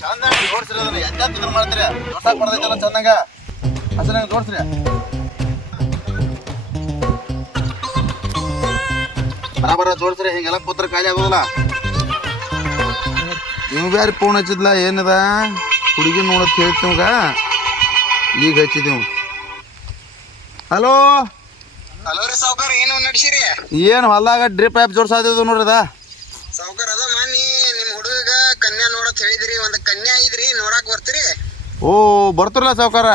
ಚಂದ ಜೋಡ್ಸ್ರಿ ಅದನ್ನ ಎತ್ತ ಮಾಡ್ತೀರಿ ಜೋಡ್ಸಾಕ್ ಬರ್ತೈತಲ್ಲ ಚಂದಂಗ ಹಸರಂಗ ಜೋಡ್ಸ್ರಿ ಬರಾಬರ ಜೋಡ್ಸ್ರಿ ಹಿಂಗೆಲ್ಲ ಕೂತ್ರ ಖಾಲಿ ಆಗೋದಿಲ್ಲ ನೀವು ಬ್ಯಾರಿ ಫೋನ್ ಹಚ್ಚಿದ್ಲ ಏನದ ಹುಡುಗಿ ನೋಡತ್ ಹೇಳ್ತಿ ನಿಮ್ಗ ಈಗ ಹಚ್ಚಿದೀವ್ ಹಲೋ ಹಲೋ ರೀ ಸಾವ್ಕಾರ ಏನು ನಡ್ಸಿರಿ ಏನು ಹೊಲ್ದಾಗ ಡ್ರಿಪ್ ಪೈಪ್ ಜೋಡ್ಸಾದಿದ್ದು ನೋಡ್ರಿ ಅದ ಸಾವ್ಕಾರ ಅದ ಮನ್ನಿ ನಿಮ್ ಹುಡುಗ ಕನ್ಯಾ ನೋಡತ್ ಹೇಳಿದ್ರಿ ಒಂದ್ ಕನ್ಯಾ ಐದ್ರಿ ನೋಡಾಕ್ ಬರ್ತೀರಿ ಓ ಬರ್ತಿರಲ್ಲ ಸಾವ್ಕಾರ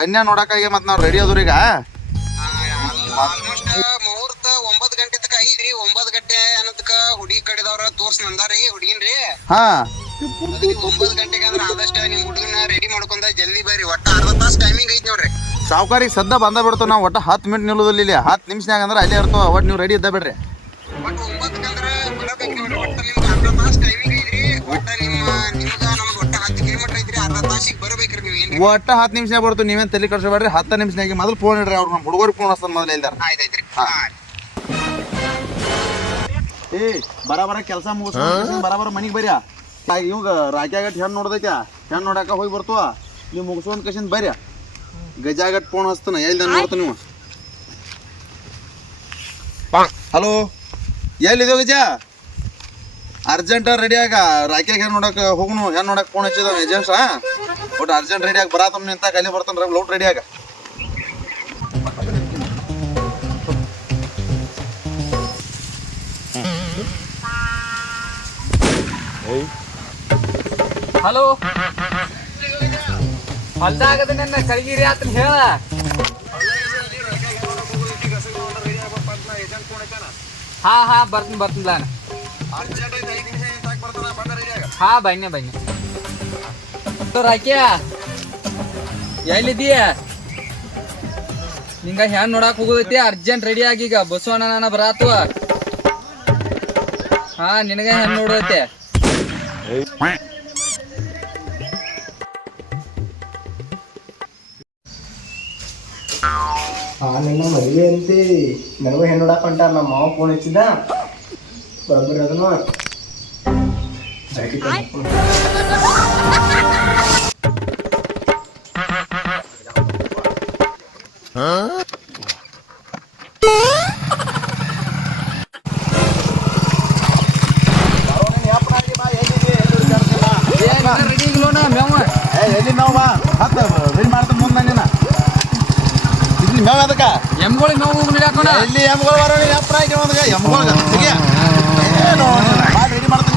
ಕನ್ಯಾ ನೋಡಕ್ಕಾಗಿ ಮತ್ತೆ ನಾವು ರೆಡಿ ಅದ್ರಿ ಈಗ ಆಲ್ಮೋಸ್ಟ್ ಮುಹೂರ್ತ 9 ಗಂಟೆ ತಕ ಐದ್ರಿ 9 ಗಂಟೆ ಅನ್ನದಕ್ಕ ಹುಡುಗಿ ಕಡೆದವ್ರ ತೋರ್ಸ್ ನಂದಾರಿ ಹುಡುಗಿನ್ರಿ ಹಾ 9 ಗಂಟೆಗೆ ಅಂದ್ರ ಆದಷ್ಟ ನಿಮ್ ಹುಡುಗನ ರೆಡಿ ಮಾಡ್ಕೊಂಡ ಜಲ್ದಿ ಬರ್ರಿ ಒಟ್ಟ ಅರ್ಧ ತಾಸ್ ಟೈಮಿಂಗ್ ಐತಿ ನೋಡ್ರಿ ಸಾವ್ಕಾರಿಗೆ ಸದ್ದ ಬಂದ ಬಿಡ್ತು ನಾವು ಒಟ್ಟು 10 ಮಿನಿಟ್ ನಿಲ್ಲೋದಿಲ್ಲ ಇಲ್ಲಿ 10 ನಿಮಿಷನಾಗ ಅಂದ್ರೆ ಅಲ್ಲೇ ಇರ್ತವ ಒಟ್ಟು ನೀವು ರೆಡಿ ಇದ್ದ ಬಿಡ್ರಿ ಒಟ್ಟು 9 ಅಂದ್ರ ಬರಬೇಕು ನೋಡ್ರಿ ಒಟ್ಟ ನಿಮ್ಗೆ ಅರ್ಧ ತಾಸ್ ಟೈಮಿಂಗ್ ಐತ್ರಿ ಒಟ್ಟ ನಿಮ್ಗ ನಮ್ಗೆ ಒಟ್ಟ 10 ಕಿಲೋಮೀಟರ್ ಐತ್ರಿ ಅರ್ಧ ತಾಸಿಗೆ ಬರಬೇಕ್ರಿ ನೀವು ಏನ್ರಿ ಒಟ್ಟು 10 ನಿಮಿಷ ಬರ್ತು ನೀವೇನು ತಲೆ ಕಳ್ಸಬೇಡ್ರಿ 10 ನಿಮಿಷನಾಗಿ ಮೊದಲು ಫೋನ್ ಇಡ್ರಿ ಅವ್ರು ನಮ್ಮ ಹುಡುಗರಿಗೆ ಫೋನ್ ಹಚ್ತಾನೆ ಮೊದಲು ಇಲ್ದಾರ ಆಯ್ತಾಯ್ತ್ರಿ ಏ ಬರಾಬರ ಕೆಲಸ ಮುಗಿಸ್ಕೊಂಡು ಬರಾಬರ ಮನೆಗೆ ಬರ್ಯಾ ಇವಾಗ ರಾಕ್ಯಾಗಟ್ ಹೆಣ್ಣು ನೋಡ್ದೈತ್ಯ ಹೆಣ್ಣು ನೋಡಾಕ ಹೋಗಿ ಬರ್ತವ ನೀವು ಮುಗಿಸ್ಕೊಂಡ್ ಕಸಿಂದ ಬರ್ಯ ಗಜಾಗಟ್ ಫೋನ್ ಹಚ್ತಾನ ಎಲ್ಲಿ ನೋಡ್ತಾನ ನೀವು ಹಲೋ ಎಲ್ಲಿದೇವ ಗಜ ಅರ್ಜೆಂಟ್ ರೆಡಿ ಆಗ ರಾಕ್ಯಾಗ ಹೆಣ್ಣು ನೋಡಕ್ಕೆ ಹೋಗ್ನು ಹೆಣ್ಣು ನೋಡಕ್ಕೆ ಫೋನ್ ಹಚ್ಚಿದ ಏಜೆಂಟ್ಸ್ ಒಟ್ಟು ಅರ್ಜೆಂಟ್ ರೆಡಿ ಆಗಿ ಬರಾತಮ್ಮ ನಿಂತ ಅಲ್ಲಿ ಬರ್ತಾನ ಲೌಟ್ ರೆಡಿ ಆಗ ಹಲೋ ಹೊಲ್ದಾಗದ ನನ್ನ ಕಳಗಿರಿ ಆತನ ಹೇಳ ಹಾ ಹಾ ಬರ್ತೀನಿ ನಾನು ಹಾ ಬನ್ನಿ ರಾಕ್ಯ ಎಲ್ಲಿದ್ದೀಯ ನಿಂಗ ಹೆಣ್ಣು ನೋಡಕ್ ಹೋಗೋದೈತಿ ಅರ್ಜೆಂಟ್ ರೆಡಿ ಆಗೀಗ ಬಸವಣ್ಣ ನಾನು ಬರಾತವ ಹಾ ನಿನಗ ಹೆಣ್ಣು ನೋಡೋದೈತೆ ನನ್ನ ಮದುವೆ ಅಂತಿ ನನಗೂ ಹೆಣ್ಣು ನೋಡಕ್ ಹೊಂಟಾರ ನಮ್ಮ ಮಾವ ಫೋನ್ ಹಚ್ಚಿದ ಬರೋಬ್ಬರಿ ಅದನ್ನು ಎಲ್ಲಿ ನಾವು ಹತ್ತು ರೆಡಿ ಮಾಡ್ತಾನೆ ಮುಂದೆ ನೀನ ಇಲ್ಲಿ ಮೇವ್ ಅದಕ್ಕ ಎಮ್ಗಳಿಗೆ ನೋವು ನಡ್ಯಾಕೋಣ ಎಲ್ಲಿ ಎಮ್ಗಳು ಬರೋ ಎಪ್ಪರ ಹಾಕಿ ಒಂದಾಗ ಎಮ್ಗಳು ಏನು ಮಾಡಿ ರೆಡಿ ಮಾಡ್ತಾನೆ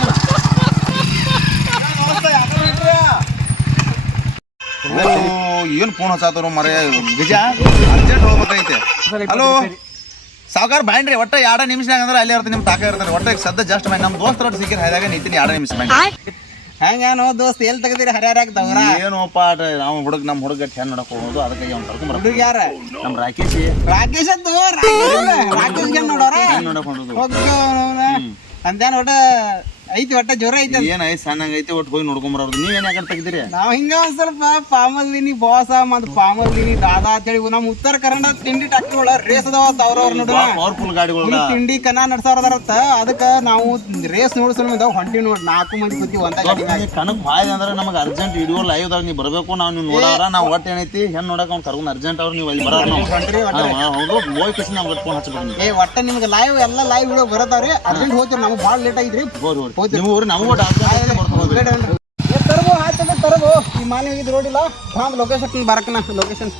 ಏನು ಫೋನ್ ಹಚ್ಚಾತರು ಮರ ನಿಜ ಅರ್ಜೆಂಟ್ ಹೋಗ್ಬೇಕೈತೆ ಹಲೋ ಸಾವುಕಾರ ಬಾಂಡ್ರಿ ಒಟ್ಟ 2 ನಿಮಿಷನಾಗ ಅಂದ್ರೆ ಅಲ್ಲಿ ಇರ್ತಾರೆ ನಿಮ್ಮ ತಾಕ ಇರ್ತಾರೆ ಒಟ್ಟ ಸದ್ದ ಜಸ್ಟ್ ಮಾಡಿ ನಮ್ಮ ದೋಸ್ತರ ಸಿಕ್ಕಿರ ಹಾಯ್ದಾಗ ನಿಂತೀನಿ 2 ನಿಮಿಷ ಬಾಂಡ್ರಿ ಹೆಂಗೇನೋ ದೋಸ್ತ್ ಎಲ್ಲಿ ತೆಗದಿರಿ ಹರ್ಯಾರಾಗ್ತಾವ್ರ ಏನೋಪ್ಪ ನಾವು ನಮ್ಮ ಹುಡುಗ ಹೆಣ್ಣು ನೋಡಕ್ ಹೋಗೋದು ಅದಕ್ಕೆ ಅವ್ನು ಕರ್ಕೊಂಡ್ ಹುಡುಗ ಯಾರ ನಮ್ಮ ರಾಕೇಶ್ ರಾಕೇಶ್ ಅಂತ ರಾಕೇಶ್ ನೋಡೋರ ನೋಡಕ್ ಹೊಂಟೋದು ಅಂತೇನ್ ಒಟ್ಟ ಐತಿ ಒಟ್ಟ ಜ್ವರ ಐತಿ ಏನ್ ಐತಿ ಸಣ್ಣಂಗ ಐತಿ ಒಟ್ಟು ಹೋಗಿ ನೋಡ್ಕೊಂಬರೋದು ನೀವೇನ್ ಯಾಕಂತ ತೆಗ್ದಿರಿ ನಾವ್ ಹಿಂಗ ಒಂದ್ ಸ್ವಲ್ಪ ಪಾಮಲ್ದಿನಿ ಬಾಸ ಮತ್ ಪಾಮಲ್ದಿನಿ ದಾದಾ ಅಂತೇಳಿ ನಮ್ಮ ಉತ್ತರ ಕನ್ನಡ ತಿಂಡಿ ಟ್ಯಾಕ್ಟ್ರಿ ರೇಸ್ ಅದಾವ ಅವ್ರವ್ರ ನೋಡ್ರ ಪವರ್ಫುಲ್ ಗಾಡಿಗಳು ತಿಂಡಿ ಕನ್ನ ನಡ್ಸೋರದಾರತ್ತ ಅದಕ್ಕ ನಾವು ರೇಸ್ ನೋಡ್ಸೋ ಹೊಂಟಿ ನೋಡ್ 4 ಮಂದಿ ಕೂತಿ ಒಂದ ಗಾಡಿ ಕನಕ್ ಬಾಯ್ ಅಂದ್ರೆ ನಮಗೆ ಅರ್ಜೆಂಟ್ ವಿಡಿಯೋ ಲೈವ್ ದಾಗ ನೀವು ಬರ್ಬೇಕು ನಾವು ನೀವು ನೋಡಾರ ನಾವು ಒಟ್ಟು ಏನೈತಿ ಹೆಣ್ಣು ನೋಡಕ್ ಅವ್ನು ಕರ್ಕೊಂಡು ಅರ್ಜೆಂಟ್ ಅವ್ರು ನೀವು ಅಲ್ಲಿ ಬರೋರು ಹೌದು ಹೋಗಿ ಕಸಿ ನಾವು ಫೋನ್ ಹಚ್ಬಿಡ್ತೀನಿ ಏ ಒಟ್ಟ ನಿಮ್ಗೆ ಲೈವ್ ಎಲ್ಲ ಲೈವ್ ವಿಡಿಯೋ ಬರತಾವ್ರಿ ಅರ್ಜೆಂಟ್ ಹೋಗ್ತೀವಿ ನಮ್ಗೆ ಭಾಳ ಲೇಟ್ ಆಗಿದ್ರಿ ನೀವು ನಾವು ತರಬೋ ಆಯ್ತು ತರಬೋ ಈ ಮಾನಿ ಹೋಗಿದ್ದು ರೋಡಿಲ್ಲ ಲೊಕೇಶನ್ ಬರಕನ ಲೊಕೇಶನ್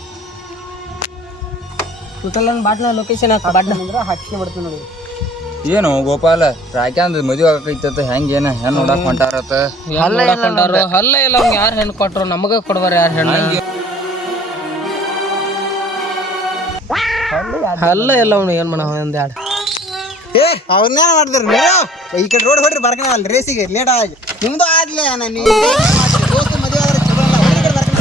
ಟೋಟಲ್ ಬಾಟ್ನ ಲೊಕೇಶನ್ ಬಾಟ್ನ ಹಾಕಿ ಬಿಡ್ತೀನಿ ನೋಡಿ ಏನು ಗೋಪಾಲ ರಾಕ್ಯಾಂದ್ ಮದುವೆ ಆಗೈತ ಹೆಂಗೇನ ಹೆಣ್ಣು ನೋಡಕ್ ಹೊಂಟಾರತ್ತ ಹಲ್ಲ ಇಲ್ಲ ಅವ್ನು ಯಾರು ಹೆಣ್ಣು ಕೊಟ್ರು ನಮಗ ಕೊಡ್ಬಾರ ಯಾರು ಹೆಣ್ಣು ಹಲ್ಲ ಇಲ್ಲ ಅವ್ನು ಏನ್ ಮಾಡ ಒಂದ್ ಎರಡು ಏ ಅವ್ರನ್ನೇನು ಮಾಡಿದ್ರಿ ನೀವು ಈ ಕಡೆ ರೋಡ್ ಹೊಡ್ರಿ ಬರ್ಕಣ ಅಲ್ಲಿ ರೇಸಿಗೆ ಲೇಟ್ ಆಗಿ ನಿಮ್ದು ಆದ್ಲೇ ನೀವು ದೋಸ್ತ ಮದುವೆ ಆದ್ರೆ ಚಲೋ ಅಲ್ಲ ಈ ಕಡೆ ಬರ್ಕಣ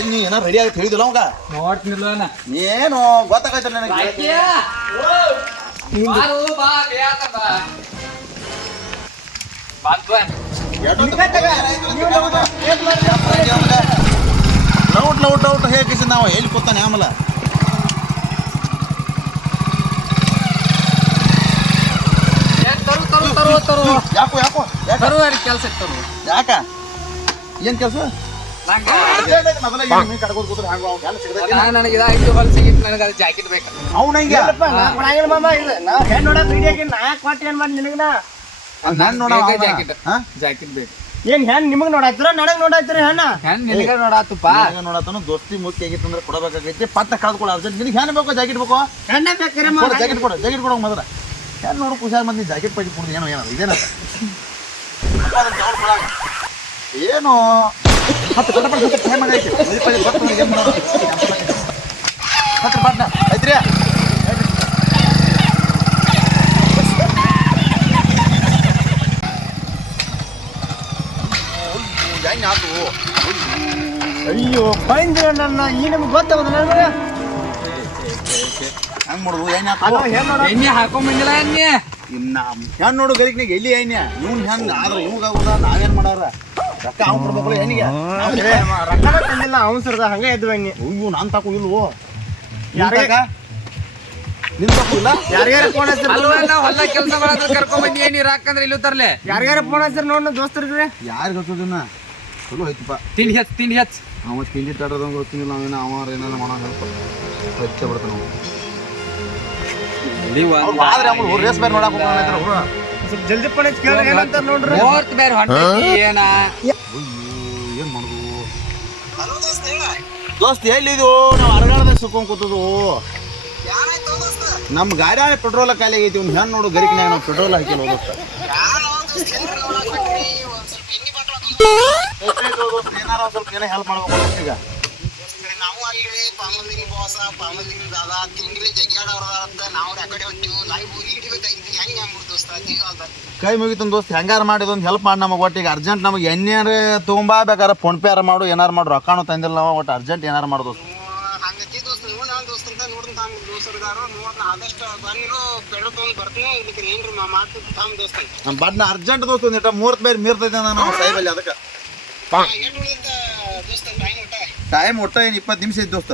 ಎಲ್ಲಿ ಏನೋ ರೆಡಿ ಆಗಿ ಹೇಳಿದಿಲ್ಲ ಅವಾಗ ನೋಡ್ತಿಲ್ಲ ಏನು ಗೊತ್ತಾಗೈತೆ ನನಗೆ ಲೌಟ್ ಹೇಗೆ ನಾವು ಎಲ್ಲಿ ಕೂತಾನೆ ಆಮೇಲೆ ಯಾಕೋ ಕೆಲಸ ಇತ್ತು ಯಾಕ ಏನ್ ಕೆಲಸ ಕಡ್ಕೋದ್ ಕೂತ್ರೆ ನನಗೆ ಇದಾಯ್ತು ಹೊಲ್ ಸಿಗಿತ್ತು ನನಗೆ ಅದು ಜಾಕೆಟ್ ಬೇಕು ಅವ್ನಂಗೆ ಜಾಕೆಟ್ ಬೇಕು ಏನ್ ಹೆಣ್ ನಿಮಗ್ ನೋಡಾತಿರ ನನಗ್ ನೋಡಾತಿರ ಹೆಣ್ಣ ಹೆಣ್ ನಿನಗ ನೋಡಾತುಪ್ಪ ನೋಡತಾನು ದೋಸ್ತಿ ಮುಖ್ಯ ಆಗಿತ್ತು ಅಂದ್ರೆ ಕೊಡಬೇಕಾಗೈತಿ ಪಟ್ಟ ಕಳ್ಕೊಳ್ಳೋ ಅರ್ಜೆಂಟ್ ನಿನಗೆ ಹೆಣ್ ಬೇಕು ಜಾಕೆಟ್ ಬೇಕು ಹೆಣ್ಣ ಬೇಕ್ರಿ ಜಾಕೆಟ್ ಕೊಡ ಮೊದಲ ಹೆಣ್ ನೋಡು ಹುಷಾರ್ ಮಂದಿ ಜಾಕೆಟ್ ಪೈಕಿ ಕುಡ್ದು ಏನೋ ಇದೇನ ಏನು ಹತ್ತು ಟೈಮ್ ಆಗೈತಿ ಹತ್ತು ಪಟ್ಟ ಐತ್ರಿ ಅಯ್ಯೋ ಬೈಂದ್ರ ನನ್ನ ಈ ನಮ್ಗೆ ಗೊತ್ತಾಗೋದು ನನಗೆ ಹಂಗ್ ಮಾಡುದು ಎಣ್ಣೆ ಹಾಕೊಂಬಂದಿಲ್ಲ ಎಣ್ಣೆ ಇನ್ನ ಹೆಣ್ ನೋಡು ಗರಿಕ್ನಾಗ ಎಲ್ಲಿ ಐನ್ಯ ಇವ್ನ್ ಹೆಣ್ ಆದ್ರೆ ಇವಾಗುದ ನಾವೇನ್ ಮಾಡಾರ ರೊಕ್ಕ ಅವ್ನು ಕೊಡ್ಬೇಕಲ್ಲ ಹೆಣ್ಣಿಗೆ ರೊಕ್ಕ ತಂದಿಲ್ಲ ಅವಸರದ ಹಂಗೆ ಎದ್ದು ಬನ್ನಿ ಅಯ್ಯೋ ನಾನ್ ತಾಕು ಇಲ್ವೋ ನಿನ್ ತಾಕು ಇಲ್ಲ ಯಾರ್ಯಾರ ಫೋನ್ ಹಚ್ಚಿರ ಹೊಲ ಕೆಲಸ ಮಾಡೋದು ಕರ್ಕೊಂಬಂದಿ ನೀರು ಹಾಕಂದ್ರೆ ಇಲ್ಲಿ ತರ್ಲೆ ಯಾರ್ಯಾರ ಫೋನ್ ಹಚ್ಚಿರ ನೋಡ್ ದೋಸ್ತರಿದ್ರೆ ಯಾರಿಗೆ ಹಚ್ಚೋದನ್ನ ಚಲೋ ಐತಿಪ್ಪ ತಿಂಡಿ ಹಚ್ ಅವ ತಿಂಡಿ ತಡೋದಂಗೆ ಗೊತ್ತಿಲ್ಲ ನಾವೇನ ಅವ ಏನಾರ ಮಾಡೋ ಹೆಲ್ಪ್ ಹಚ್ಚ ಬಿಡ್ತಾನ ಆದ್ರೆ ಅವ್ರು ರೇಸ್ ಬೇರೆ ನೋಡಕ್ ಹೋಗೋಣ ಸ್ವಲ್ಪ ಜಲ್ದಿ ಫೋನ್ ಹಚ್ಚಿ ಕೇಳಿ ಏನಂತ ನೋಡ್ರಿ ಬೇರೆ ಹೊಂಟೈತಿ ಏನ ಏನ್ ಮಾಡುದು ಹಲೋ ದೋಸ್ತ ಹೇಳ ದೋಸ್ತ್ ಎಲ್ಲಿದು ನಾವು ಅರಗಾಳದಾಗ ಸುಕ್ಕೊಂಡ್ ಕೂತದು ಯಾರಾಯ್ತು ದೋಸ್ತ ನಮ್ ಗಾಡಿ ಪೆಟ್ರೋಲ್ ಖಾಲಿ ಆಗೈತಿ ಒಂದು ಹೆಣ್ಣು ನೋಡು ಗರಿಕ್ನಾಗ ನಾವು ಪೆಟ್ರೋಲ್ ಹಾಕಿಲ್ಲ ದೋಸ್ತ ನಾನು ದೋಸ್ತ ಎಲ್ರು ನೋಡಕ್ ಬಿಟ್ರಿ ಒಂದ್ ಸ್ವಲ್ಪ ಎಣ್ಣೆ ಬಾಟ್ಲ ಏನಾರ ಸ್ವಲ್ಪ ಏನೋ ಹೆಲ್ಪ್ ಮಾಡ್ಬೇಕು ಈಗ ನಾವು ಅಲ್ಲಿ ಪಾಮಲ್ದಿನಿ ಬಾಸ ಪಾಮಲ್ದಿನಿ ದಾದಾ ತಿಂಗ್ಳಿ ಜಗ್ಯಾಡವ್ರದ ನಾವು ಆ ಕಡೆ ಹೊಂಟಿವು ಲೈವ್ ಹೋಗಿ ಹಿಡಿಬೇಕಾಗಿತ್ತು ಹೆಂಗ್ ಮಾಡ್ಬಿಡು ದೋಸ್ತ ಜೀವ ಕೈ ಮುಗಿತನ್ ದೋಸ್ತ್ ಹೆಂಗಾರ ಮಾಡಿದ ಒಂದು ಹೆಲ್ಪ್ ಮಾಡಿ ನಮಗೆ ಒಟ್ಟಿಗೆ ಅರ್ಜೆಂಟ್ ನಮಗೆ ಎಣ್ಣೆಯಾರ ತೊಗೊಂಬಾ ಬೇಕಾರೆ ಫೋನ್ ಪೇ ಯಾರ ಮಾಡು ಏನಾರು ಮಾಡು ರೊಕ್ಕಾನು ತಂದಿಲ್ಲ ನಾವು ಒಟ್ಟು ಅರ್ಜೆಂಟ್ ಏನಾರು ಮಾಡು ದೋಸ್ತ ಹಂಗತಿ ದೋಸ್ತ ನೋಡ್ ನಾನು ದೋಸ್ತ ಅಂತ ನೋಡ್ತೀನಿ ತಾಮ್ ದೋಸ್ತರಿದಾರು ನೋಡ್ ಆದಷ್ಟು ಬಂದಿರೋ ಪೆಟ್ರೋಲ್ ತಗೊಂಡ್ ಬರ್ತೀನಿ ಇದಕ್ಕೆ ಏನ್ರಿ ಮಾಡ್ತೀನಿ ತಾಮ್ ದೋಸ್ತ ನಮ್ಮ ಬಡ್ನ ಅರ್ಜೆಂಟ್ ದೋಸ್ತ ಒಂದಿಟ ಮೂರ್ತ ಬೇರೆ ಮೀರ್ತೈತೆ ನಾನು ಸಾಯಿಬಲ್ಲಿ ಅದಕ್ಕೆ ಎಷ್ಟು ಉಳಿದ ದೋಸ್ತ ಟೈಮ್ ಊಟ ಟೈಮ್ ಒಟ್ಟ ಏನು 20 ನಿಮಿಷ ಐತಿ ದೋಸ್ತ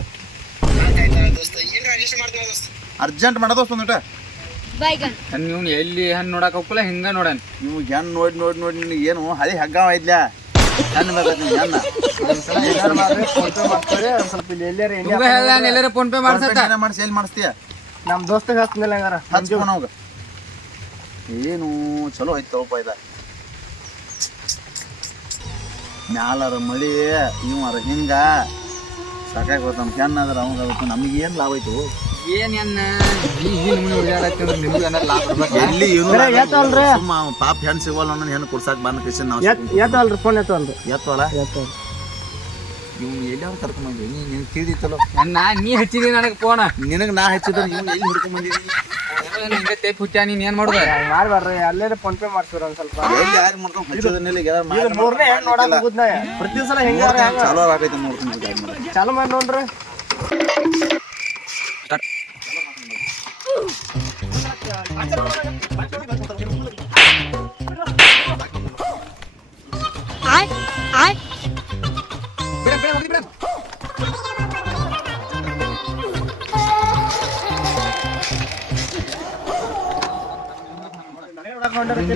ಆಯ್ತಾಯ್ತಾ ದೋಸ್ತ ಏನ್ರ ಅಡ್ಜಸ್ಟ್ ಮಾಡ್ತೀನಿ ದೋಸ್ತ ಅರ್ಜೆಂಟ್ ಮಾಡ ದೋಸ್ತ ಒಂದಿಟ ನೀವು ಎಲ್ಲಿ ಹಣ್ಣು ನೋಡಕ್ ಹೋಗಲ್ಲ ಹಿಂಗ ನೋಡನ್ ನೀವು ಹೆಣ್ಣು ನೋಡಿ ನಿನಗೆ ಏನು ಹಳಿ ಹಗ್ಗ ಐತ್ಲ ಹೆಣ್ಣು ಬೇಕಾಗ್ತದೆ ಹೆಣ್ಣ ಸ್ವಲ್ಪ ಇಲ್ಲಿ ಎಲ್ಲಾರ ಎಲ್ಲಾರ ಫೋನ್ ಪೇ ಮಾಡ್ಸತ್ತ ಮಾಡಿಸಿ ಎಲ್ಲಿ ಮಾಡಿಸ್ತೀಯ ನಮ್ ದೋಸ್ತಗೆ ಹಚ್ತಿಲ್ಲ ಹಂಗಾರ ಹಚ್ಕೋಣ ಅವಾಗ ಏನು ಚಲೋ ಐತವಪ್ಪ ಇದ ಮ್ಯಾಲರ ಮಳಿ ಇವರ ಹಿಂಗ ಸಾಕಾಗಿ ಹೋಗ್ತಾನ ಹೆಣ್ಣಾದ್ರೆ ಅವಾಗ ನಮಗೇನು ಲಾಭ ಐತು ಏನ್ ನಿಮ್ಗೆ ಲಾಭ ಬರ್ಬೇಕು ಎಲ್ಲಿ ಎತ್ತಲ್ರಿ ಸುಮ್ಮ ಪಾಪ ಹೆಣ್ಣು ಸಿಗೋಲ್ಲ ನನ್ನ ಹೆಣ್ಣು ಕೊಡ್ಸಾಕ್ ಬಂದ ಕಿಶನ್ ನಾವು ಎತ್ತಲ್ರಿ ಫೋನ್ ಎತ್ತಲ್ರಿ ಎತ್ತವಲ್ಲ ಇವ್ನು ಎಲ್ಲಿ ಅವ್ನು ಕರ್ಕೊಂಡ್ಬಂದಿ ನಿನಗೆ ತಿಳಿದಿತ್ತಲ್ಲ ನೀ ಹಚ್ಚಿದಿ ನನಗೆ ಫೋನ್ ನಿನಗೆ ನಾ ಹಚ್ಚಿದ್ರೆ ಇವ್ನು ಎಲ್ಲಿ ಹಿಡ್ಕೊಂಡ್ಬಂದಿದ್ದೀನಿ ಹಿಂಗೆ ತೇಪ್ ಹುಚ್ಚ ನೀನ್ ಏನ್ ಮಾಡುದ ಮಾಡ್ಬಾರ್ರಿ ಅಲ್ಲೇ ಫೋನ್ ಪೇ ಮಾಡ್ತೀರ ಒಂದ್ ಸ್ವಲ್ಪ ಎಲ್ಲಿ ಯಾರು ಮಾಡ್ಕೊಂಡು ಹಚ್ಚೋದನ್ನೆಲ್ಲ ಮೂರನೇ ಹೆಣ್ಣು ನೋಡಕ್ ಹೋಗುದ್ನ ಪ್ರತಿ ಸಲ ಹೆಂಗಾರ ಚಲೋ ಆಗೈತೆ ನೋಡ್ತೀನಿ ಚಾಲು ಮಾಡಿ ನೋಡ್ರಿ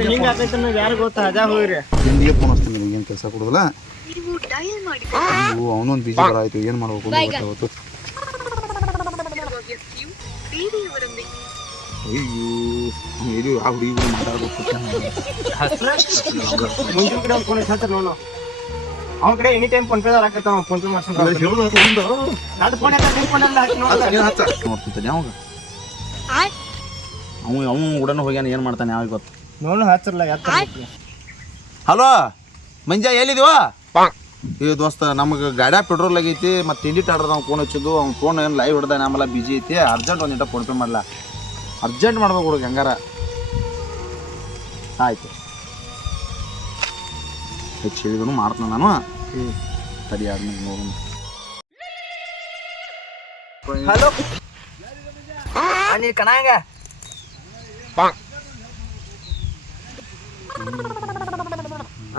ಹಿಂಗ ಆಗೈತೆ ಯಾರು ಗೊತ್ತಾ ಅಜಾ ಹೋಗ್ರಿ ಹಿಂದಿಗೆ ಫೋನ್ ಹಚ್ತೀನಿ ಏನು ಕೆಲಸ ಕೊಡೋದಿಲ್ಲ ಅವನೊಂದು ಬೀಜ ಬರ ಆಯ್ತು ಏನು ಮಾಡ್ಬೇಕು ಅಂತ ಗೊತ್ತಾಗುತ್ತೆ ಅಯ್ಯೋ ಇದು ಆ ಹುಡುಗಿ ಮಾತಾಡ್ಬೇಕು ಮುಂಚಿನ ಕಡೆ ಒಂದು ಫೋನ್ ಹಚ್ಚಾರ ನೋಡು ಅವ್ನ ಕಡೆ ಎನಿ ಟೈಮ್ ಫೋನ್ ಪೇ ಹಾಕತ್ತಾವ ಫೋನ್ ಪೇ ಮಾಡ್ಸ್ಕೊಂಡು ಅದು ಫೋನ್ ನೋಡ್ತಿದ್ದಾನೆ ಅವಾಗ ಅವನು ಉಡನ ಹೋಗ್ಯಾನ ಏನು ಮಾಡ್ತಾನೆ ಯಾವಾಗ ಗೊತ್ತು ನೋಡು ಹಚ್ಚರ್ಲ ಹಲೋ ಮಂಜ ಎಲ್ಲಿದೀವ ಈ ದೋಸ್ತ ನಮಗೆ ಗಾಡ್ಯಾಗ ಪೆಟ್ರೋಲ್ ಆಗೈತಿ ಮತ್ತು ತಿಂಡಿ ಟಾಡ್ರದ ಅವ್ನು ಫೋನ್ ಹಚ್ಚಿದ್ದು ಅವ್ನು ಫೋನ್ ಏನು ಲೈವ್ ಹಿಡ್ದಾನೆ ಆಮೇಲೆ ಬಿಜಿ ಐತಿ ಅರ್ಜೆಂಟ್ ಒಂದಿಟ ಫೋನ್ ಪೇ ಮಾಡಲ್ಲ ಅರ್ಜೆಂಟ್ ಮಾಡ್ಬೇಕು ಹುಡುಗ ಹೆಂಗಾರ ಆಯ್ತು ಹೆಚ್ಚು ಹೇಳಿದನು ಮಾಡ್ತಾನೆ ನಾನು ಸರಿ ಆದ್ಮೇಲೆ ನೋಡೋಣ ಹಲೋ ನೀ ಕಣಂಗ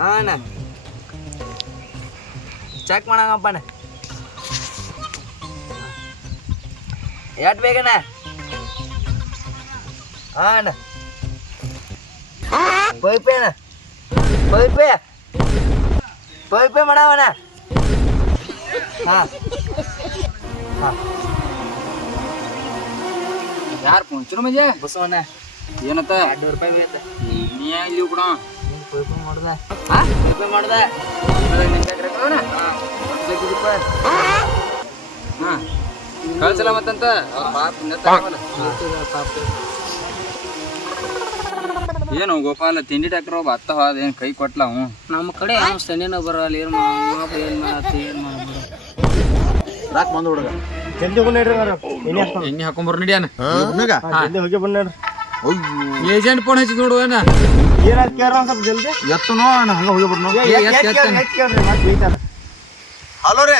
ಅಣ್ಣ ಚೆಕ್ ಮಾಡಂಗಪ್ಪಣ್ಣ ಎಷ್ಟು ಬೇಕಣ್ಣ ಅಣ್ಣ ಪೈಪೆ ಅಣ್ಣ ಪೈಪೆ ಪೈಪೆ ಮಾಡವಣ್ಣ ಹಾಂ ಹಾಂ ಯಾರು ಪುಂಚರು ಮಜೆ ಬಸವಣ್ಣ ಏನತ್ತ 200 ರೂಪಾಯಿ ಬೇಕು ನೀ ಇಲ್ಲಿ ಕೂಡ ಪೈಪೆ ಮಾಡ್ದ ಪೈಪೆ ಮಾಡ್ದ ಹಾಂ ಕಳ್ಸಲ್ಲ ಮತ್ತಂತ ಏನು ಗೋಪಾಲ ತಿಂಡಿ ಡಾಕ್ಟ್ರು ಬತ್ತ ಹೋದೇನು ಕೈ ಕೊಟ್ಲ ಅವು ನಮ್ಮ ಕಡೆ ಯಾವ ಸನಿನ ಬರಲ್ಲ ಏನು ಮಾಡತ್ತಿ ಏನು ಮಾಡ್ಬಿಡು ರಾಕ್ ಬಂದು ಹುಡುಗ ಜಲ್ದಿ ಬಂದ್ರಿ ಎಣ್ಣೆ ಹಾಕೊಂಬರ್ ನಡಿಯಾನ ಜಲ್ದಿ ಹೋಗಿ ಬಂದ್ರಿ ಏಜೆಂಟ್ ಫೋನ್ ಹಚ್ಚಿ ನೋಡು ಏನ ಏನಾದ್ ಕೇಳ ಸ್ವಲ್ಪ ಜಲ್ದಿ ಎತ್ತನೋ ಅಣ್ಣ ಹಂಗ ಹೋಗಿಬಿಡ್ನು ಕೇಳ್ರಿ ಮತ್ತೆ ಬೈತಾನ ಹಲೋ ರೀ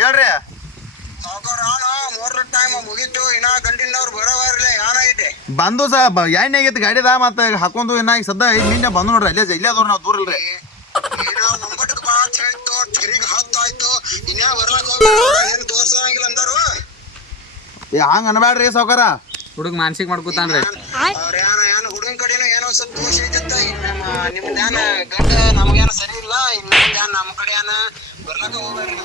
ಹೇಳ್ರಿ ಸಾವುಕಾರ ಮೂರ್ ಟೈಮ್ ಮುಗೀತು ಇನ್ನ ಗಂಟಿನವ್ರು ಬರೋವಾರ್ಲೆ ಏನಾಗೈತೆ ಬಂದು ಎಣ್ಣೆ ಆಗೈತಿ ಗಾಡಿದ ಮತ್ತೆ ಹಾಕೊಂಡು ಇನ್ನ ಈಗ ಸದ್ದ 5 ನಿಮಿಷ ಬಂದು ನೋಡ್ರಿ ಇಲ್ಲೇ ಅದವ್ರು ನಾವು ದೂರ ಇಲ್ರಿ ಏನೋ ಮುಂಬಟ್ಟಕ್ಕೆ ಬಾ ಅಂತ ಹೇಳ್ತು ತಿರುಗಿ ಹತ್ತಾಯ್ತು ಇನ್ಯಾ ಬರ್ಲಾಕ ಹೋಗ್ಬೇಕು ಏನು ತೋರ್ಸಂಗಿಲ್ಲ ಅಂದಾರು ಹಂಗ ಅನ್ಬ್ಯಾಡ್ರಿ ಸಾವ್ಕಾರ ಹುಡುಗ ಮಾನಸಿಕ ಮಾಡ್ಕೊತಾನ್ರಿ ಅವ್ರ ಏನ ಹುಡುಗನ ಕಡೆನೂ ಏನೋ ಸ್ವಲ್ಪ ದೋಷ ಐತತ್ತ ನಿಮ್ದ ಏನ ಗಂಡ ನಮಗೇನ ಸರಿ ಇಲ್ಲ ಇನ್ನೊಂದ್ ಏನ್ ನಮ್ಮ ಕಡೆ ಏನ ಬರ್ಲಾಕ ಹೋಗ್ಬೇಡ್ರಿ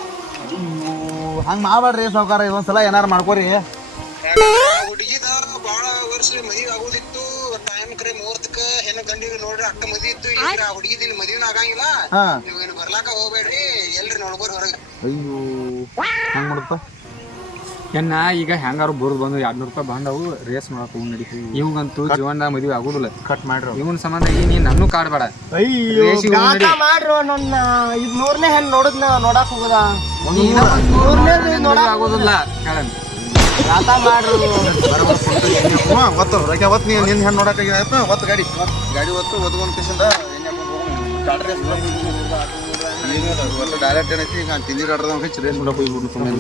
ಹಂಗ ಮಾಡ್ಬೇಡ್ರಿ ಸಾವ್ಕಾರ ಇದೊಂದ್ಸಲ ಏನಾರ ಮಾಡ್ಕೋರಿ ಹುಡುಗಿದ ಬಾಳ ವರ್ಷ ಮದುವೆ ಆಗೋದಿತ್ತು ಟೈಮ್ ಕರೆ ಮುಹೂರ್ತಕ್ಕ ಹೆಣ್ಣು ಗಂಡಿಗೆ ನೋಡ್ರಿ ಅಕ್ಕ ಮದ್ವಿ ಇತ್ತು ಈಗ ಹುಡುಗಿದ ಇಲ್ಲಿ ಮದ್ವಿನ ಆಗಂಗಿಲ್ಲ ಹಾ ನೀವೇನು ಬರ್ಲಾಕ ಹೋಗ್ಬೇಡ್ರಿ ಎಲ್ರಿ ನೋಡ್ಬೋರ್ ಹೊರಗೆ ಅಯ್ಯೋ ಹಂಗ ಮಾಡುತ್ತ ಎನ್ನ ಈಗ ಹೆಂಗಾರು ಬೋರ್ದು ಬಂದು 200 ರೂಪಾಯಿ ಬಂದವು ರೇಸ್ ಮಾಡಕ್ ಹೋಗಿ ನಡೀತೀವಿ ಇವಂಗಂತೂ ಜೀವನದಾಗ ಮದುವೆ ಆಗೋದಿಲ್ಲ ಕಟ್ ಮಾಡ್ರಿ ಇವನ್ ಸಂಬಂಧ ಈಗ ನೀನ್ ನನ್ನೂ ಕಾಡ್ಬೇಡ ಅಯ್ಯೋ ರೇಸಿಗೆ ಹೋಗ್ ನಡಿ. ಮಾಡ್ರು ನನ್ನ ಇದ್ 100ನೇ ಹೆಣ್ ನೋಡದ್ನ ನೋಡಾಕ್ ಹೋಗದ ನೀನ ಒಂದ್ 100ನೇ ಮದುವೆ ಆಗೋದಿಲ್ಲ ಹೇಳನ್ ಗಾತ ಮಾಡ್ರು ಒತ್ತು ರೊಕ್ಕ ಒತ್ತು ನೀನು ನಿನ್ನ ಹೆಣ್ಣು ನೋಡಕ್ಕೆ ಆಯ್ತು ಒತ್ತು ಗಾಡಿ ಒತ್ತು ಒತ್ಕೊಂಡ್ ಕಿಸಿಂದ ಒಟ್ಟು ಡೈರೆಕ್ಟ್ ಏನೈತಿ ಈಗ ತಿಂದಿರ ಹೆಚ್ಚು ರೇಸ್ ಮಾಡಕ್ಕೆ ಹೋಗ್ಬಿಟ್ಟು ಸುಮ್ಮನೆ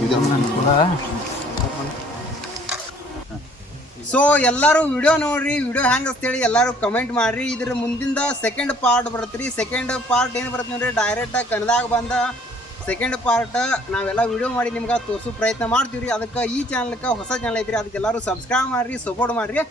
ಸೊ ಎಲ್ಲರೂ ವಿಡಿಯೋ ನೋಡ್ರಿ ವಿಡಿಯೋ ಹೆಂಗೆ ಅಂತೇಳಿ ಎಲ್ಲರೂ ಕಮೆಂಟ್ ಮಾಡ್ರಿ ಇದ್ರ ಮುಂದಿಂದ ಸೆಕೆಂಡ್ ಪಾರ್ಟ್ ಬರುತ್ತೆ ರೀ ಸೆಕೆಂಡ್ ಪಾರ್ಟ್ ಏನು ಬರುತ್ತೆ ನೋಡ್ರಿ ಡೈರೆಕ್ಟ್ ಕನ್ನಡದಾಗ ಬಂದ ಸೆಕೆಂಡ್ ಪಾರ್ಟ್ ನಾವೆಲ್ಲ ವಿಡಿಯೋ ಮಾಡಿ ನಿಮ್ಗೆ ತೋರಿಸೋ ಪ್ರಯತ್ನ ಮಾಡ್ತೀವಿ ರೀ ಅದಕ್ಕೆ ಈ ಚಾನಲ್ಗೆ ಹೊಸ ಚಾನಲ್ ಐತ್ರಿ ಅದಕ್ಕೆ ಎಲ್ಲರೂ ಸಬ್ಸ್ಕ್ರೈಬ್ ಮಾಡಿರಿ ಸಪೋರ್ಟ್ ಮಾಡಿರಿ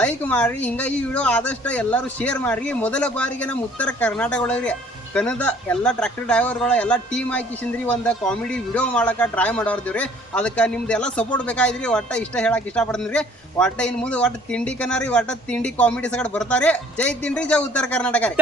ಲೈಕ್ ಮಾಡಿರಿ ಹಿಂಗೆ ಈ ವಿಡಿಯೋ ಆದಷ್ಟು ಎಲ್ಲರೂ ಶೇರ್ ಮಾಡಿರಿ ಮೊದಲ ಬಾರಿಗೆ ನಮ್ಮ ಉತ್ತರ ಕರ್ನಾಟಕ ಒಳಗೆ ಕನ್ನಡ ಎಲ್ಲ ಟ್ರ್ಯಾಕ್ಟರ್ ಡ್ರೈವರ್ಗಳ ಎಲ್ಲ ಟೀಮ್ ಹಾಕಿಸಿಂದ್ರಿ ಒಂದು ಕಾಮಿಡಿ ವಿಡಿಯೋ ಮಾಡಕ್ಕೆ ಟ್ರೈ ಮಾಡೋರ್ತೀವ್ರಿ ಅದಕ್ಕೆ ನಿಮ್ದು ಎಲ್ಲ ಸಪೋರ್ಟ್ ಬೇಕಾಯ್ದ್ರಿ ಒಟ್ಟು ಇಷ್ಟ ಹೇಳಕ್ಕೆ ಇಷ್ಟಪಡ್ತೀನಿ ರೀ ಒಟ್ಟು ಇನ್ನು ಮುಂದೆ ಒಟ್ಟು ತಿಂಡಿ ಕನ ರೀ ಒಟ್ಟು ತಿಂಡಿ ಕಾಮಿಡಿ ಸಗಡ್ ಬರ್ತಾರೆ ಜೈ ತಿಂಡ್ರಿ ಜೈ ಉತ್ತರ ಕರ್ನಾಟಕ ರೀ